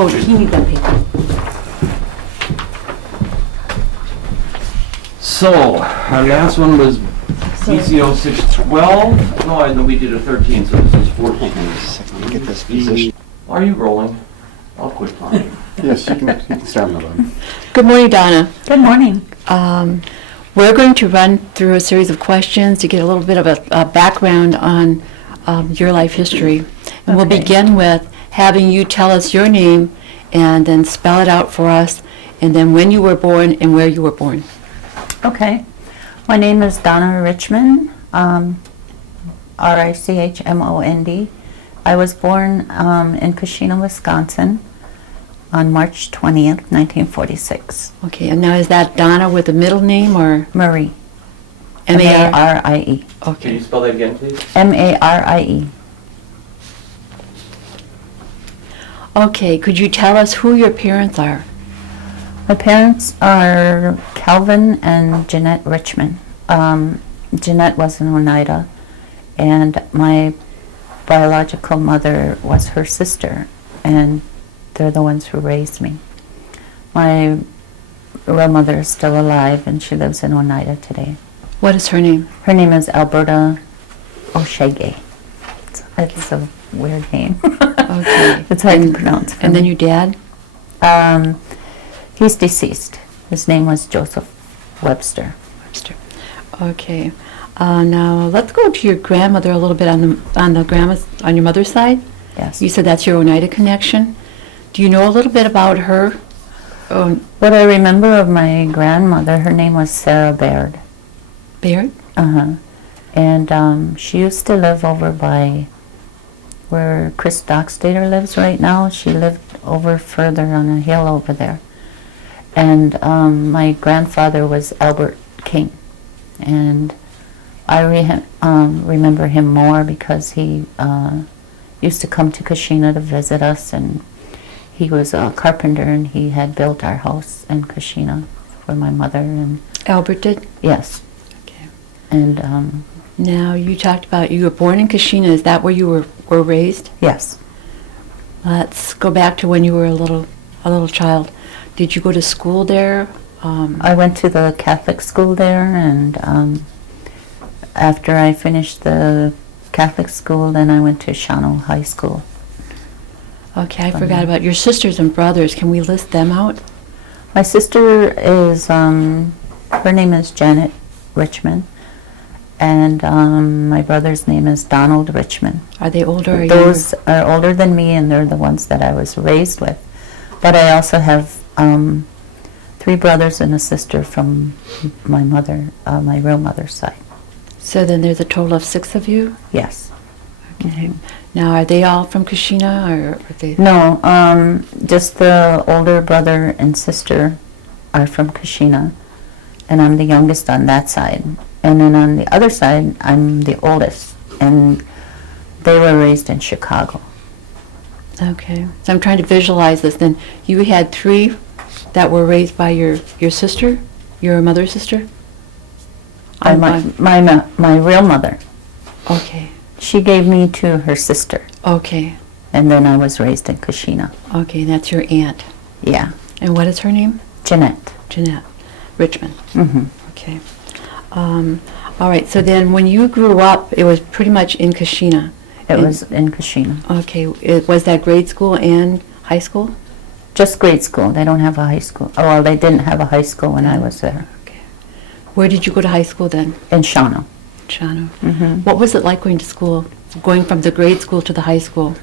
Oh, you need that paper. So, our last one was BCO 612. No, I know we did a 13, so this is 14. Let me get this position. Are you rolling? I'll quit talking. Yes, you can start, Madam. Good morning, Donna. Good morning. We're going to run through a series of questions to get a little bit of a background on your life history. And we'll Okay. begin with having you tell us your name and then spell it out for us, and then when you were born and where you were born. Okay. My name is Donna Richmond, Richmond. I was born in Kashina, Wisconsin on March 20th, 1946. Okay, and now is that Donna with a middle name or Marie. M-A-R? M-A-R-I-E. Can Okay. you spell that again, please? M-A-R-I-E. Okay, could you tell us who your parents are? My parents are Calvin and Jeanette Richmond. Jeanette was in Oneida, and my biological mother was her sister, and they're the ones who raised me. My real mother is still alive, and she lives in Oneida today. What is her name? Her name is Alberta Oshege. It's a weird name. Okay. It's hard to pronounce. for And then me. your dad? He's deceased. His name was Joseph Webster. Webster. Okay. Now let's go to your grandmother a little bit on your mother's side. Yes. You said that's your Oneida connection. Do you know a little bit about her? What I remember of my grandmother, her name was Sarah Baird. Baird? Uh-huh. And she used to live over by where Chris Dockstader lives right now. She lived over further on a hill over there. And my grandfather was Albert King. And I remember him more because he used to come to Kashina to visit us, and he was a carpenter, and he had built our house in Kashina for my mother. And Albert did? yes. Okay. And Now you talked about you were born in Kashina. Is that where you were raised? yes. Let's go back to when you were a little child. Did you go to school there? I went to the Catholic school there, and after I finished the Catholic school, then I went to Shawano High School. Okay, I forgot about your sisters and brothers. Can we list them out? My sister is, her name is Janet Richmond, and my brother's name is Donald Richmond. Are they older or Those are older than me, and they're the ones that I was raised with. But I also have 3 brothers and a sister from my mother, my real mother's side. So then there's a total of 6 of you? Yes. Okay. Now, are they all from Kashina, or are they? No, just the older brother and sister are from Kashina, and I'm the youngest on that side. And then on the other side, I'm the oldest, and they were raised in Chicago. Okay. So I'm trying to visualize this. Then you had 3 that were raised by your sister, your mother's sister? My real mother. Okay. She gave me to her sister, Okay. and then I was raised in Kashina. Okay, that's your aunt. Yeah, And what is her name? Jeanette. Jeanette Richmond. Mm-hmm. Okay. All right, so then when you grew up, it was pretty much in Kashina. It was in Kashina. Okay, was that grade school and high school? Just grade school. They don't have a high school. Oh, well, they didn't have a high school when I was there. Okay. Where did you go to high school then? In Shawano. Chano. Mm-hmm. What was it like going to school, going from the grade school to the high school?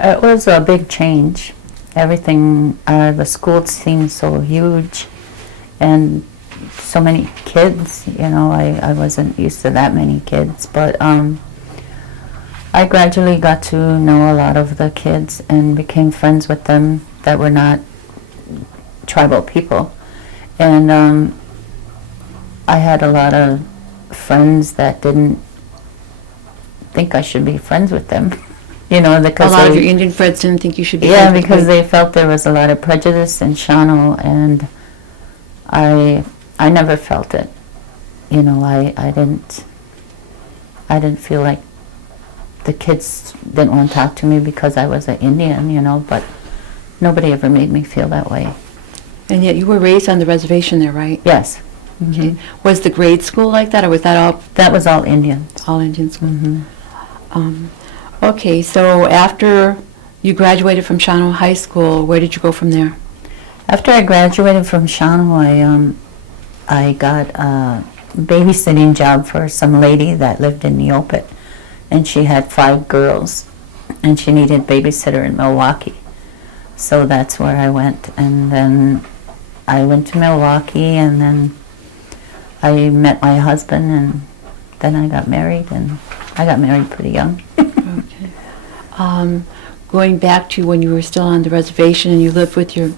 It was a big change. Everything, the school seemed so huge, and so many kids. You know, I wasn't used to that many kids, but I gradually got to know a lot of the kids and became friends with them that were not tribal people. And I had a lot of friends that didn't think I should be friends with them. You know, because A lot of your Indian friends didn't think you should be. yeah, friends with because white- they felt there was a lot of prejudice in Shawano, and I never felt it. You know, I didn't feel like the kids didn't want to talk to me because I was an Indian, you know, but nobody ever made me feel that way. And yet you were raised on the reservation there, right? Yes. Okay. Was the grade school like that, or was that That was all Indian. all Indian school? Mm-hmm. Okay, so after you graduated from Shawano High School, where did you go from there? After I graduated from Shawano, I got a babysitting job for some lady that lived in Neopet, and she had 5 girls, and she needed a babysitter in Milwaukee. So that's where I went, and then I went to Milwaukee, and then I met my husband, and then I got married, and I got married pretty young. Okay. Going back to when you were still on the reservation and you lived with your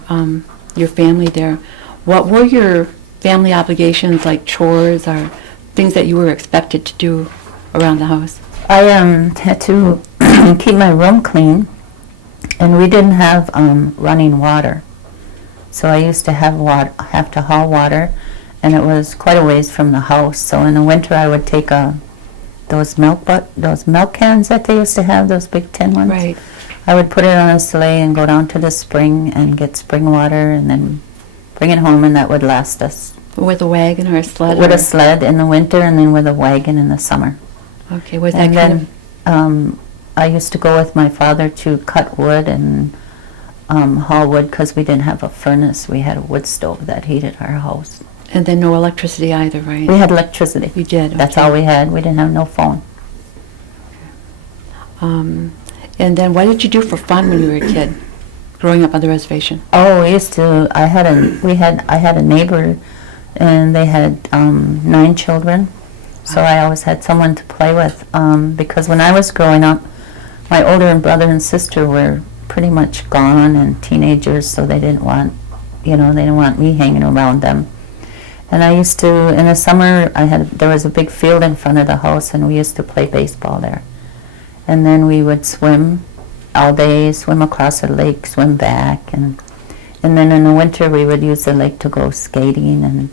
family there, what were your family obligations, like chores or things that you were expected to do around the house? I had to keep my room clean, and we didn't have running water. So I used to have to haul water, and it was quite a ways from the house. So in the winter I would take those milk cans that they used to have, those big tin ones. Right. I would put it on a sleigh and go down to the spring and get spring water and then bring it home, and that would last us. With a wagon or a sled? With or? a sled in the winter, and then with a wagon in the summer. Okay, was that And kind then I used to go with my father to cut wood and haul wood because we didn't have a furnace. We had a wood stove that heated our house. and then no electricity either, right? We had electricity. You did? That's okay. all we had. We didn't have no phone. And then what did you do for fun when you were a kid, growing up on the reservation? Oh, we used to. I had a neighbor, and they had 9 children. So I always had someone to play with. Because when I was growing up, my older brother and sister were pretty much gone and teenagers, so they didn't want me hanging around them. And I used to, in the summer, there was a big field in front of the house, and we used to play baseball there. And then we would swim all day, swim across the lake, swim back, and then in the winter we would use the lake to go skating and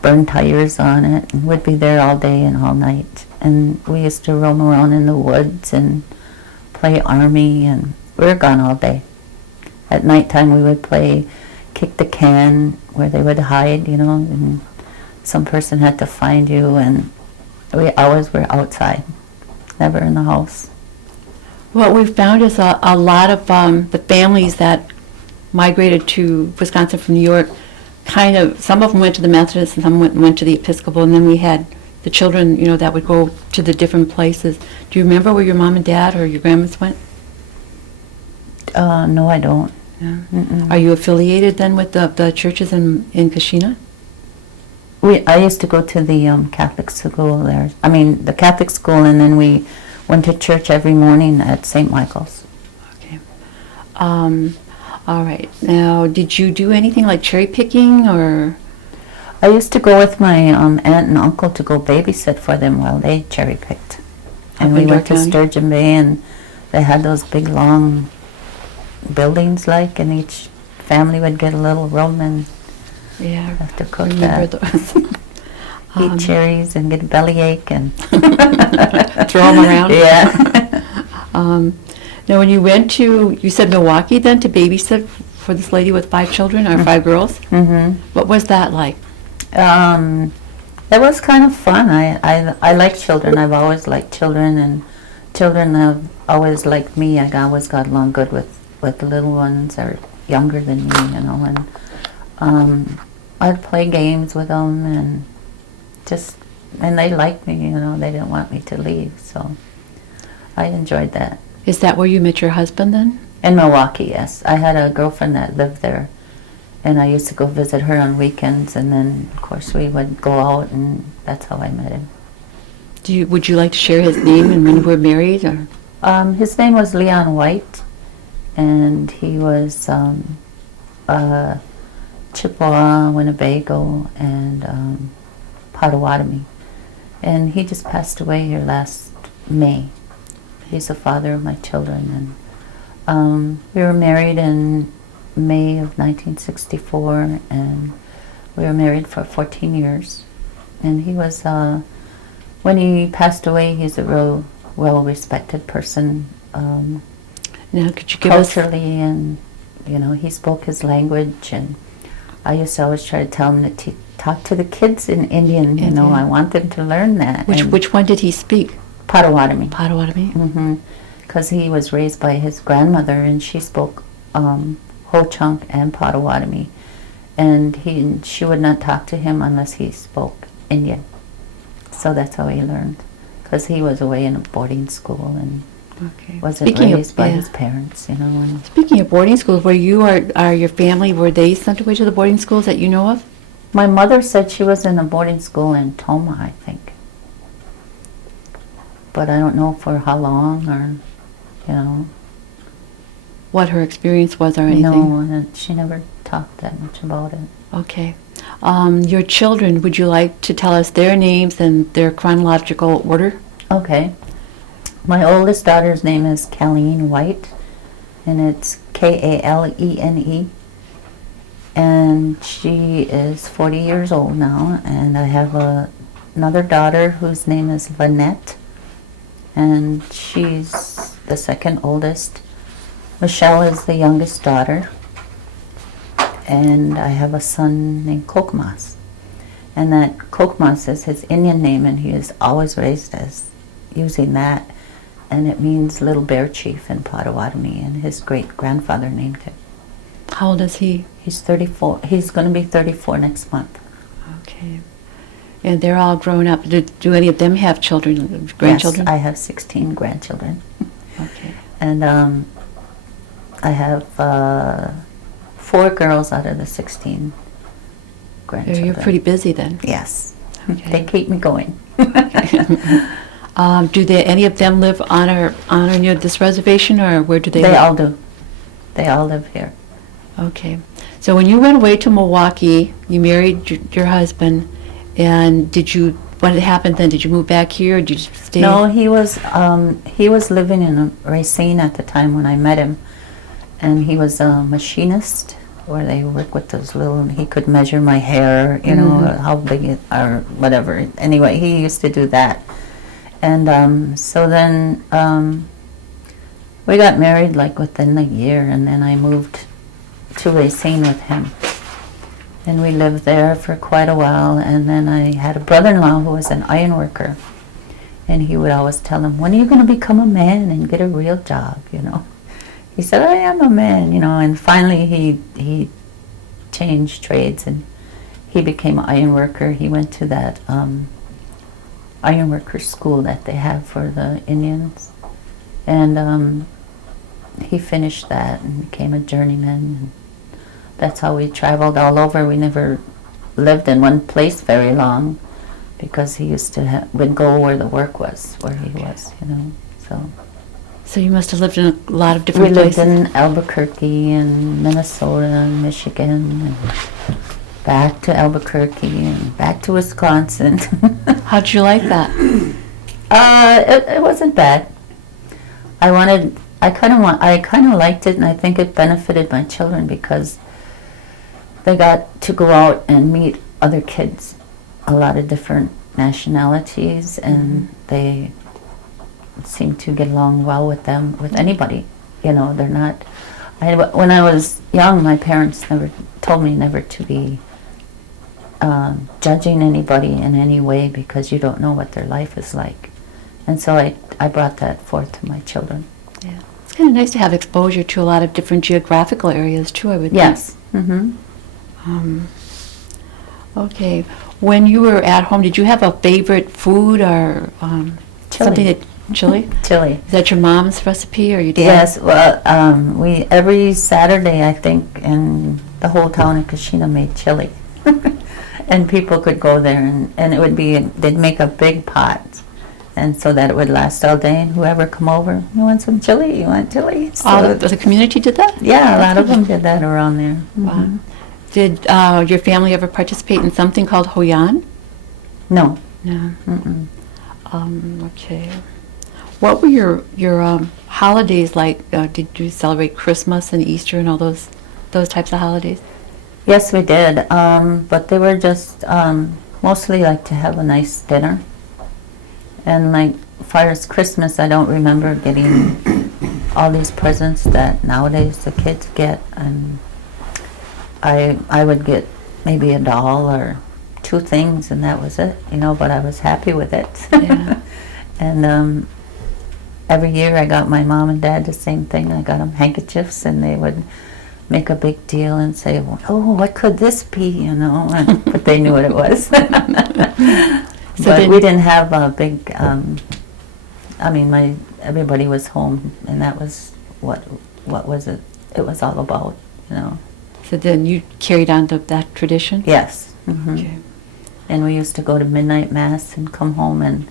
burn tires on it, and we'd be there all day and all night. And we used to roam around in the woods and play army, and we were gone all day. At nighttime we would play kick the can, where they would hide, and some person had to find you, and we always were outside, never in the house. What we've found is a lot of the families that migrated to Wisconsin from New York, some of them went to the Methodist and some went to the Episcopal, and then we had the children, that would go to the different places. Do you remember where your mom and dad or your grandmas went? No, I don't. Yeah. Mm-mm. Are you affiliated then with the churches in Kashina? I used to go to the Catholic school there. I mean, the Catholic school, and then we went to church every morning at St. Michael's. Okay. All right. Now, did you do anything like cherry picking or? I used to go with my aunt and uncle to go babysit for them while they cherry picked. And Up we in went to York County? Sturgeon Bay, and they had those big long buildings, and each family would get a little room and Yeah. have to cook Remember that. those? Eat cherries and get a bellyache and Throw them around? Yeah. Now, when you said Milwaukee then to babysit for this lady with 5 children or 5 girls? Mm-hmm. What was that like? It was kind of fun. I like children. I've always liked children, and children have always liked me. I always got along good with the little ones that are younger than me, and I'd play games with them, and they liked me, they didn't want me to leave, so I enjoyed that. Is that where you met your husband then? In Milwaukee, yes. I had a girlfriend that lived there, and I used to go visit her on weekends, and then, of course, we would go out, and that's how I met him. Would you like to share his name and when you were married? Or? His name was Leon White, and he was Chippewa, Winnebago, and Potawatomi. And he just passed away here last May. He's the father of my children, and we were married in May of 1964, and we were married for 14 years. And he was, when he passed away, he's a real well-respected person, Now, could you give us? culturally, and you know, he spoke his language, and I used to always try to tell him to talk to the kids in Indian. You know, Indian. I want them to learn that. Which one did he speak? Potawatomi. Potawatomi? Because he was raised by his grandmother, and she spoke Ho-Chunk and Potawatomi, and she would not talk to him unless he spoke Indian. So that's how he learned, because he was away in a boarding school and Okay. wasn't raised by his parents, you know. And Speaking of boarding schools, were you or your family, were they sent away to the boarding schools that you know of? my mother said she was in a boarding school in Toma, I think. But I don't know for how long, or, you know. What her experience was or anything? No, and she never talked that much about it. Okay. Your children, would you like to tell us their names and their chronological order? Okay. My oldest daughter's name is Colleen White, and it's Kalene. And she is 40 years old now, and I have another daughter whose name is Lynette, and she's the second oldest. Michelle is the youngest daughter, and I have a son named Kokmas. And that Kokmas is his Indian name, and he is always raised as using that, and it means little bear chief in Potawatomi, and his great-grandfather named him. How old is he? He's 34. He's going to be 34 next month. Okay. And they're all grown up. Do any of them have children, grandchildren? Yes, I have 16 grandchildren. Okay. And I have 4 girls out of the 16 grandchildren. You're pretty busy then. Yes. Okay. They keep me going. Do any of them live on or near this reservation, or where do they live? They all do. They all live here. Okay. So when you went away to Milwaukee, you married your husband, and what happened then? Did you move back here, or did you stay? No, he was living in Racine at the time when I met him, and he was a machinist where they work with those little. He could measure my hair, you know, how big it or whatever. Anyway, he used to do that, and so then we got married like within a year, and then I moved to Racine with him. And we lived there for quite a while, and then I had a brother-in-law who was an iron worker, and he would always tell him, when are you going to become a man and get a real job, you know? He said, I am a man, you know, and finally he changed trades, and he became an iron worker. He went to that iron worker school that they have for the Indians, and he finished that and became a journeyman. That's how we traveled all over. We never lived in one place very long, because he used to would go where the work was, where he was, you know. So you must have lived in a lot of different We places. lived in Albuquerque and Minnesota and Michigan, and back to Albuquerque and back to Wisconsin. How'd you like that? It wasn't bad. I kind of liked it, and I think it benefited my children because they got to go out and meet other kids, a lot of different nationalities, and they seem to get along well with them, with anybody. You know, they're not. When I was young, my parents told me never to be judging anybody in any way, because you don't know what their life is like. And so I brought that forth to my children. Yeah. It's kind of nice to have exposure to a lot of different geographical areas too, I would Yes. think. Mm-hmm. Okay. When you were at home, did you have a favorite food or something that chili? Chili. Is that your mom's recipe or your dad? Yes. Well, we every Saturday, I think, in the whole town of Kashina made chili, and people could go there, and it would be they'd make a big pot, and so that it would last all day. And whoever come over, you want some chili? You want chili? So All the community did that? yeah, a lot of them did that around there. Wow. Did your family ever participate in something called Hoyan? No. No. Mm-mm. Okay. What were your holidays like? Did you celebrate Christmas and Easter and all those types of holidays? Yes, we did, but they were just mostly like to have a nice dinner. And like, as far as Christmas, I don't remember getting all these presents that nowadays the kids get, and I would get maybe a doll or 2 things, and that was it, but I was happy with it. Yeah. And every year I got my mom and dad the same thing. I got them handkerchiefs, and they would make a big deal and say, "Oh, what could this be?" But they knew what it was. But we didn't have a big. Everybody was home, and that was what was it? It was all about, So then you carried on that tradition? Yes. Hmm. Okay. And we used to go to midnight mass and come home and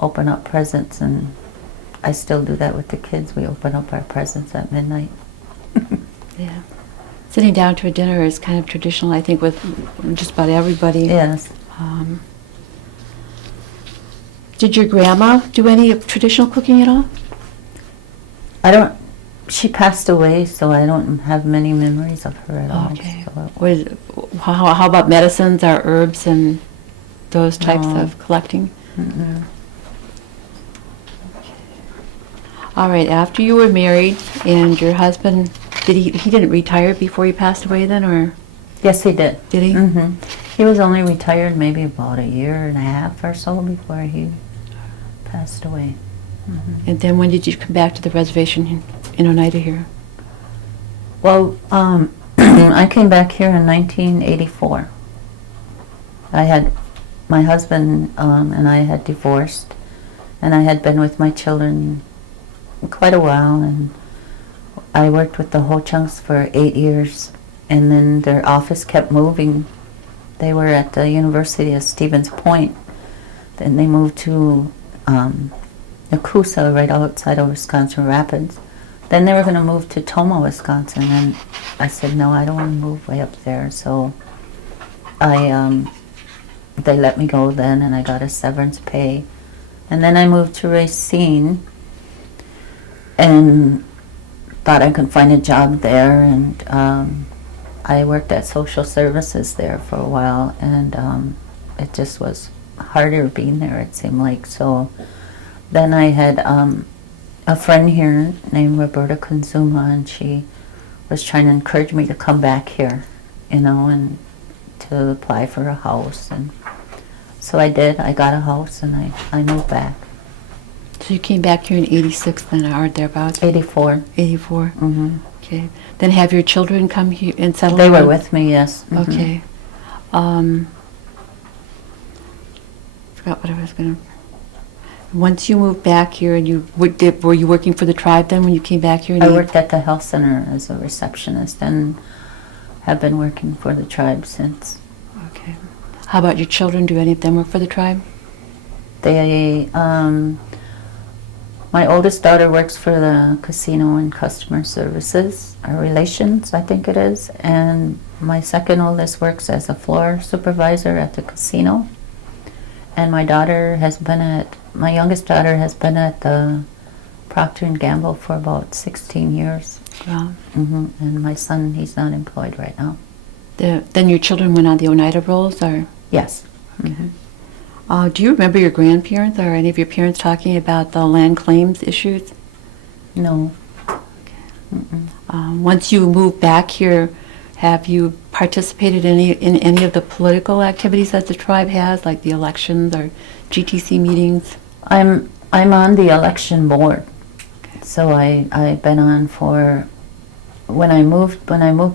open up presents, and I still do that with the kids. We open up our presents at midnight. Yeah. Sitting down to a dinner is kind of traditional, I think, with just about everybody. Yes. Did your grandma do any traditional cooking at all? She passed away, so I don't have many memories of her at all. Okay. So. How about medicines or herbs and those types No. of collecting? Mm-mm. All right, after you were married and your husband, he didn't retire before he passed away then, or Yes, he did. did he? Hmm. He was only retired maybe about 1.5 years or so before he passed away. Hmm. And then when did you come back to the reservation in Oneida here? Well, I came back here in 1984. My husband and I had divorced, and I had been with my children quite a while, and I worked with the Ho-Chunks for 8 years, and then their office kept moving. They were at the University of Stevens Point. Then they moved to Nakusa, right outside of Wisconsin Rapids. Then they were going to move to Tomah, Wisconsin, and I said, no, I don't want to move way up there. So they let me go then, and I got a severance pay. And then I moved to Racine and thought I could find a job there, and I worked at social services there for a while, and it just was harder being there, it seemed like. So then I had a friend here named Roberta Konzuma, and she was trying to encourage me to come back here, and to apply for a house. And so I did. I got a house, and I moved back. So you came back here in 86 then, or thereabouts? 84. 84. Mm-hmm. Okay. Then have your children come here and settle They were down? with me, yes. Mhm. Okay. Forgot what I was going to... Once you moved back here, and were you working for the tribe then when you came back here? I worked at the health center as a receptionist and have been working for the tribe since. Okay. How about your children? Do any of them work for the tribe? They, my oldest daughter works for the casino and customer services, or relations, I think it is, and my second oldest works as a floor supervisor at the casino. And my youngest daughter has been at the Procter & Gamble for about 16 years. Wow. Hmm. And my son, he's not employed right now. Then your children went on the Oneida rolls, or? Yes. Mhm. Do you remember your grandparents or any of your parents talking about the land claims issues? No. Mm-mm. Once you moved back here, have you participated in any of the political activities that the tribe has, like the elections or GTC meetings? I'm on the election board, so I've been on for. When I moved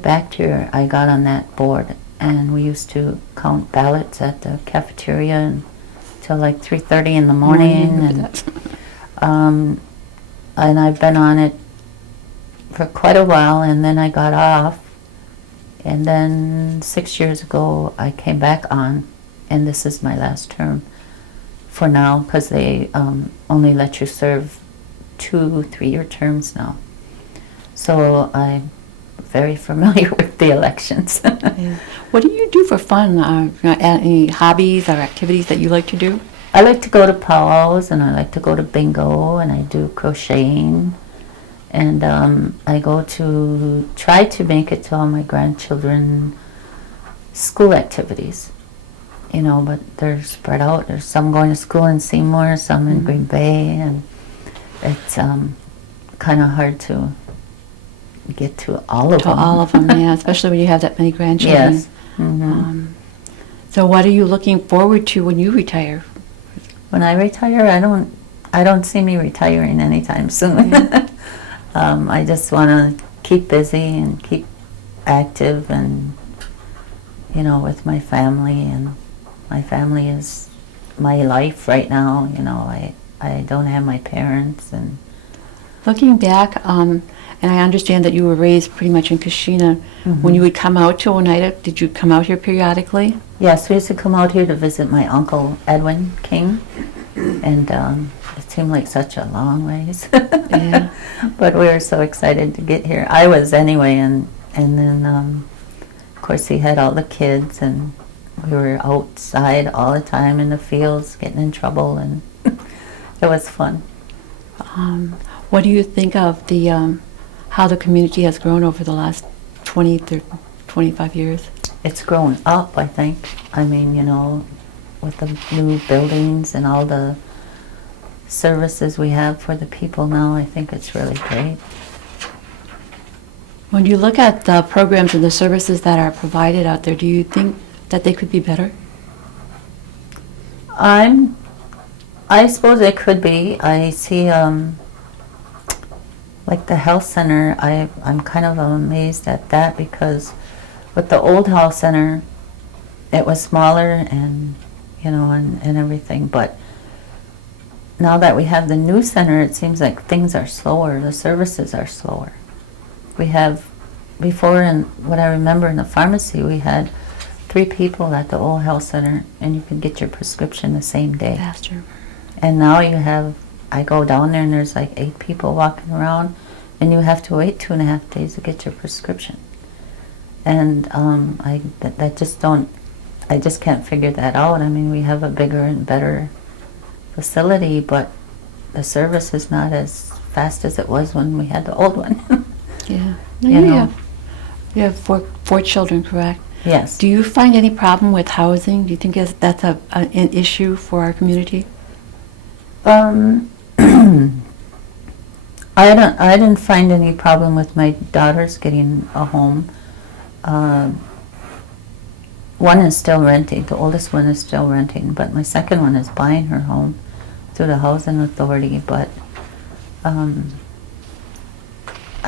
back here, I got on that board, and we used to count ballots at the cafeteria until like 3:30 in the morning, and I've been on it for quite a while, and then I got off, and then 6 years ago I came back on, and this is my last term for now, because they only let you serve 2 3-year terms now. So I'm very familiar with the elections. Yeah. What do you do for fun? Any hobbies or activities that you like to do? I like to go to powwows, and I like to go to bingo, and I do crocheting, and I go to try to make it to all my grandchildren school activities, but they're spread out. There's some going to school in Seymour, some in Green Bay, and it's kind of hard to get to all of To them. all of them, yeah, especially when you have that many grandchildren. Yes. Mhm. So what are you looking forward to when you retire? When I retire, I don't see me retiring anytime soon. I just want to keep busy and keep active, and with my family, and my family is my life right now. I don't have my parents, and Looking back, and I understand that you were raised pretty much in Kashina. Mhm. When you would come out to Oneida, did you come out here periodically? yes, we used to come out here to visit my uncle Edwin King, and it seemed like such a long ways. Yeah. But we were so excited to get here. I was anyway, and then of course he had all the kids, and we were outside all the time in the fields, getting in trouble, and it was fun. What do you think of the how the community has grown over the last 20, 30, 25 years? It's grown up, I think. I mean, with the new buildings and all the services we have for the people now, I think it's really great. When you look at the programs and the services that are provided out there, do you think that they could be better? I suppose it could be. I see, like the health center, I'm kind of amazed at that, because with the old health center, it was smaller and, and everything. But now that we have the new center, it seems like things are slower. The services are slower. We have, before, in what I remember in the pharmacy, we had 3 people at the old health center, and you could get your prescription the same day. Faster. And now you have, I go down there and there's like 8 people walking around, and you have to wait 2.5 days to get your prescription. And I just can't figure that out. I mean, we have a bigger and better facility, but the service is not as fast as it was when we had the old one. Yeah. No, You know. you have 4 children, correct? Yes. Do you find any problem with housing? Do you think that's an issue for our community? I didn't find any problem with my daughters getting a home. One is still renting. The oldest one is still renting, but my second one is buying her home through the housing authority. But I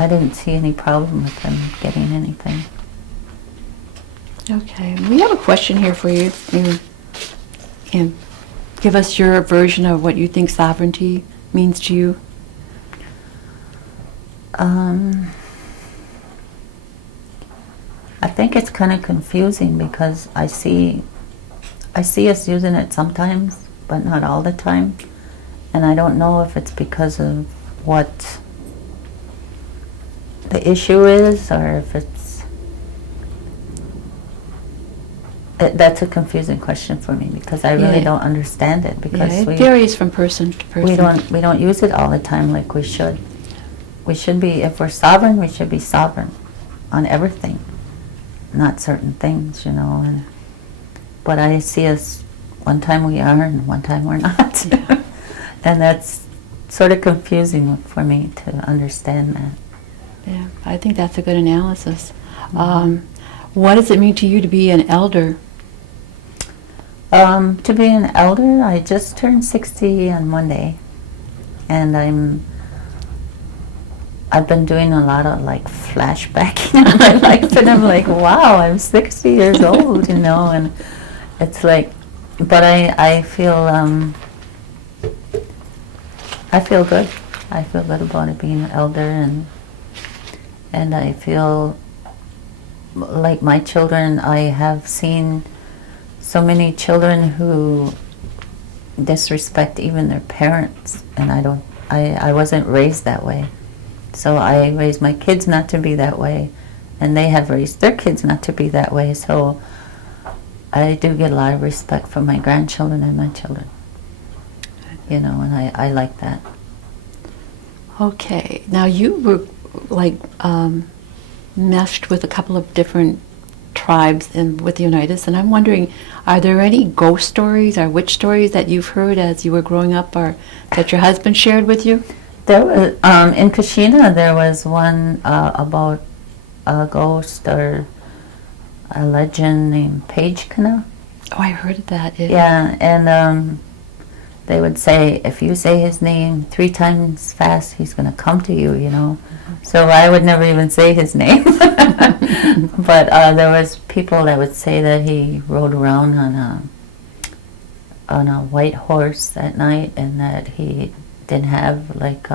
didn't see any problem with them getting anything. Okay. We have a question here for you. You can give us your version of what you think sovereignty means to you. I think it's kind of confusing, because I see us using it sometimes, but not all the time. And I don't know if it's because of what the issue is, or if that's a confusing question for me, because I really Yeah. don't understand it, because Yeah, it varies from person to person. we don't use it all the time like we should. We should be, if we're sovereign, we should be sovereign on everything, not certain things, but I see us, one time we are and one time we're not. Yeah. And that's sort of confusing for me to understand that. Yeah, I think that's a good analysis. What does it mean to you to be an elder? To be an elder, I just turned 60 on Monday, and I've been doing a lot of like flashbacking in my life, and I'm like, wow, I'm 60 years old, and it's like, but I feel good. I feel good about it being an elder, and I feel like my children, I have seen so many children who disrespect even their parents, and I wasn't raised that way. So I raised my kids not to be that way, and they have raised their kids not to be that way. So I do get a lot of respect from my grandchildren and my children, and I like that. Okay, now you were like meshed with a couple of different tribes with the Unitas, and I'm wondering, are there any ghost stories or witch stories that you've heard as you were growing up, or that your husband shared with you? There was, in Kashina, there was one about a ghost or a legend named Page Kana. Oh, I heard of that. Yeah, and they would say, if you say his name 3 times fast, he's going to come to you, you know. So I would never even say his name. But there was people that would say that he rode around on a white horse at night, and that he didn't have like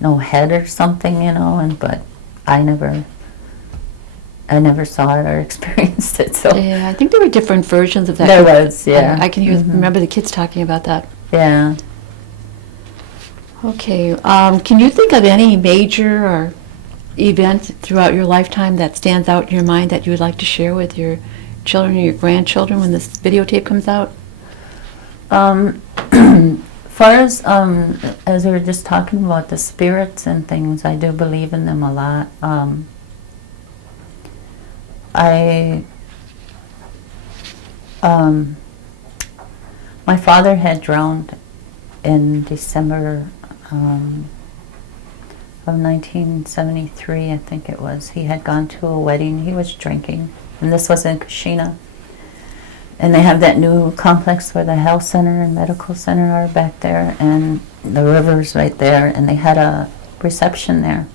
no head or something, you know. And but I never saw it or experienced it. So Yeah, I think there were different versions of that. there was, yeah. I can remember the kids talking about that. Yeah. Okay, can you think of any major or event throughout your lifetime that stands out in your mind that you would like to share with your children or your grandchildren when this videotape comes out? Far as we were just talking about the spirits and things, I do believe in them a lot. My father had drowned in December of 1973, I think it was. He had gone to a wedding. He was drinking, and this was in Kashina. And they have that new complex where the health center and medical center are back there, and the river's right there, and they had a reception there.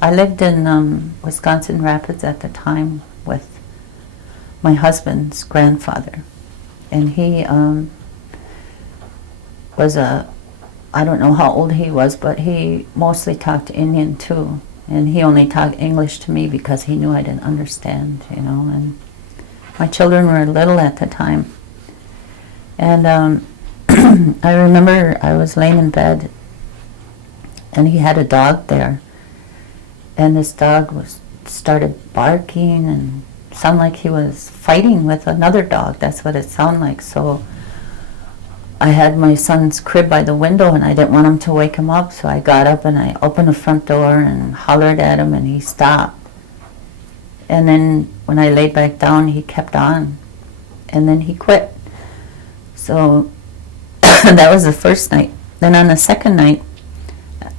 I lived in Wisconsin Rapids at the time with my husband's grandfather, and he was I don't know how old he was, but he mostly talked Indian too, and he only talked English to me because he knew I didn't understand, you know. And my children were little at the time, and I remember I was laying in bed, and he had a dog there, and this dog started barking and sounded like he was fighting with another dog. That's what it sounded like. So I had my son's crib by the window, and I didn't want him to wake him up, so I got up and I opened the front door and hollered at him, and he stopped. And then when I laid back down, he kept on, and then he quit. So that was the first night. Then on the second night,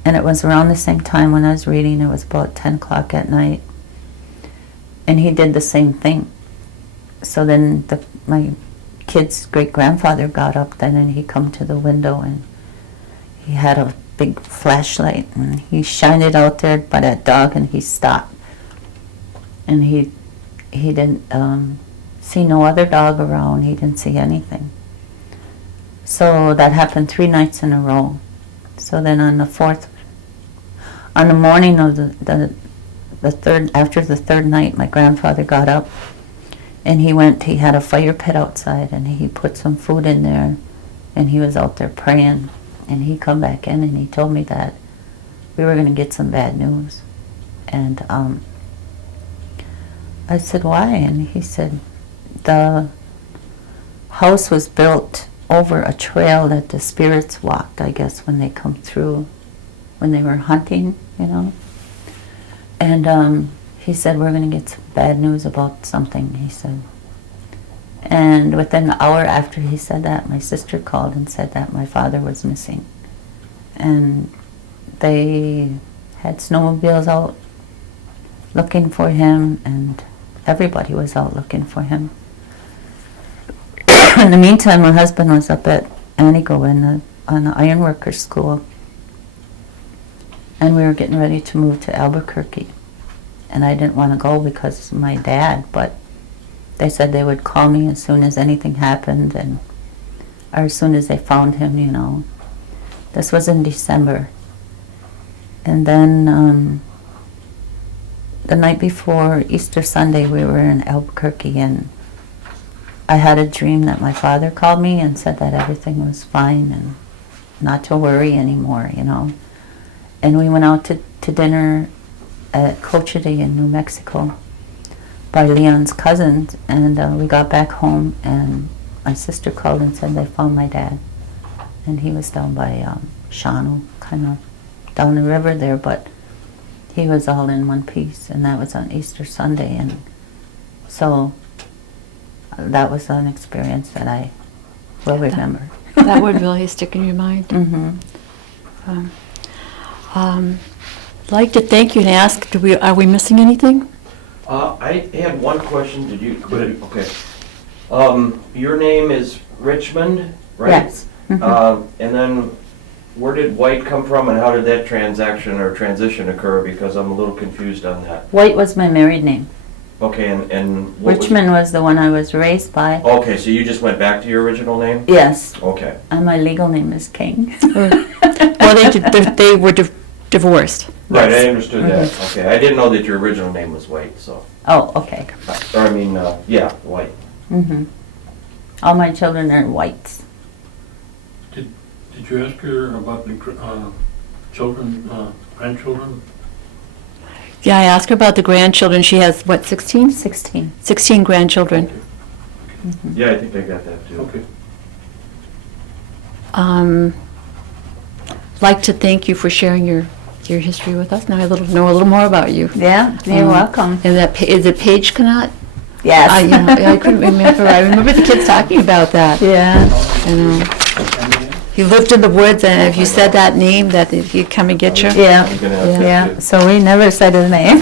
and it was around the same time when I was reading, it was about 10 o'clock at night, and he did the same thing. So then my kid's great-grandfather got up then, and he come to the window, and he had a big flashlight, and he shined it out there by that dog, and he stopped. And he didn't see no other dog around. He didn't see anything. So that happened 3 nights in a row. So then on the morning of the third, after the third night, my grandfather got up, and he had a fire pit outside, and he put some food in there, and he was out there praying, and he come back in, and he told me that we were going to get some bad news. And I said, why? And he said, the house was built over a trail that the spirits walked, I guess, when they come through, when they were hunting, you know. And he said, we're going to get some bad news about something, he said. And within an hour after he said that, my sister called and said that my father was missing. And they had snowmobiles out looking for him, and everybody was out looking for him. In the meantime, my husband was up at Anigo on the ironworkers school, and we were getting ready to move to Albuquerque. And I didn't want to go because of my dad, but they said they would call me as soon as anything happened, or as soon as they found him, you know. This was in December. And then the night before Easter Sunday, we were in Albuquerque, and I had a dream that my father called me and said that everything was fine and not to worry anymore, you know. And we went out to dinner at Cochiti in New Mexico by Leon's cousins, and we got back home, and my sister called and said they found my dad, and he was down by Shawano, kind of down the river there, but he was all in one piece, and that was on Easter Sunday. And so that was an experience that I will remember. That would really stick in your mind. Mm-hmm. I'd like to thank you and ask, are we missing anything? I had one question, did you, okay. Your name is Richmond, right? Yes. Mhm. And then where did White come from and how did that transaction or transition occur? Because I'm a little confused on that. White was my married name. Okay, and what was- Richmond was the one I was raised by. Okay, so you just went back to your original name? Yes, Okay. and my legal name is King. Well, they were divorced. Right, Yes. I understood that. Okay, I didn't know that your original name was White, so, Oh, okay. or I mean, yeah, White. Hmm. All my children are whites. Did you ask her about the children, grandchildren? Yeah, I asked her about the grandchildren. She has, what, 16? 16. 16 grandchildren. Yeah, I think I got that too. Okay. Like to thank you for sharing your history with us. Now I know a little more about you. Yeah, you're welcome. And is it Paige Cannot? Yes. I couldn't remember. I remember the kids talking about that. Yeah. You know, he lived in the woods, and if you said that name, that he'd come and get you. Yeah. I'm gonna ask that Yeah, too. so we never said his name.